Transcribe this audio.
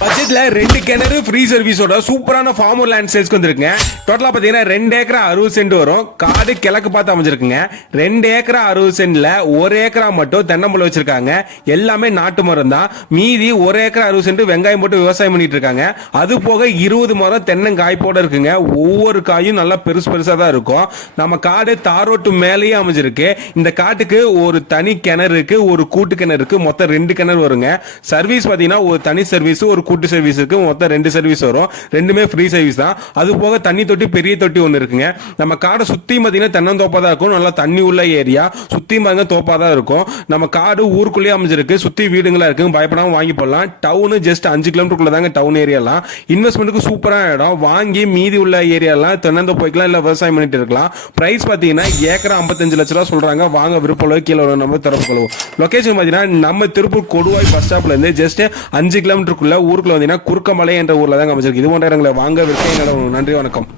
பட்ஜெட்ல 2 கிணறு ஃப்ரீ சர்வீஸோட சூப்பரான ஃபார்மர் லேண்ட் சேல்ஸ்க்கு வந்திருக்குங்க. டோட்டலா பாத்தீங்கன்னா 2 ஏக்கரா 60 சென்ட் வரும். காடு கிழக்கு பார்த்து அமைஞ்சிருக்குங்க. 2 ஏக்கரா 60 சென்ட்ல 1 ஏக்கரா மட்டும் தென்னம்பழம் வச்சிருக்காங்க. எல்லாமே நாட்டு மரம் தான். மீதி 1 ஏக்கரா 60 சென்ட் வெங்காயம் போட்டு விவசாயம் பண்ணிட்டு இருக்காங்க. அது போக 20 மரம் தென்னங்காய்ப்போட இருக்குங்க. ஒவ்வொரு காயும் நல்லா பெருசு பெருசா தான் இருக்கும். நம்ம காடு தாரோட்டு மேலேயே அமைஞ்சிருக்கு. இந்த காட்டுக்கு ஒரு தனி கிணறு இருக்கு, ஒரு கூட்டு கிணறு இருக்கு. மொத்தம் 2 கிணறு வருங்க. சர்வீஸ் பாத்தீங்கன்னா ஒரு தனி சர்வீஸ், ஒரு கூட்டு சர்வீஸ் இருக்கு. மொத்தம் 2 சர்வீஸ் வரும். ரெண்டுமே ஃப்ரீ சர்வீஸ் தான். அது போக தண்ணி தொட்டி, பெரிய தொட்டி ஒன்று இருக்குங்க. நம்ம காடை சுத்தி பாத்தீங்கன்னா தென்னந்தோப்பா தான் இருக்கும். நல்லா தண்ணி உள்ள ஏரியா, சுத்தி பாருங்க தோப்பா தான் இருக்கும். நம்ம காடு ஊருக்குள்ளேயே அமைஞ்சிருக்கு. சுத்தி வீடுங்களா இருக்கு. பயப்படாம வாங்கி போடலாம். டவுன் ஜஸ்ட் 5 கிலோமீட்டருக்குள்ள தாங்க டவுன் ஏரியாலாம். இன்வெஸ்ட்மெண்ட்டுக்கு சூப்பரான இடம். வாங்கி மீதி உள்ள ஏரியாலாம் தென்னந்தோப்பு வைக்கலாம், இல்ல விவசாயம் பண்ணிட்டு இருக்கலாம். பிரைஸ் பாத்தீங்கன்னா ஏக்கரா 55 லட்ச ரூபா சொல்றாங்க. வாங்க விருப்பம் கீழே நம்ம திறப்பு கொள்வோம். லொகேஷன் பாத்தீங்கன்னா நம்ம திருப்பூர் கொடுவாய் பஸ் ஸ்டாப்ல இருந்து ஜஸ்ட் 5 கிலோமீட்டருக்குள்ள ஊருக்குள்ள வந்தீங்கன்னா குறுக்கமலை என்ற ஊர்ல தான் அமைச்சிருக்கு. இது போன்ற இடங்களை வாங்க விற்க. நன்றி, வணக்கம்.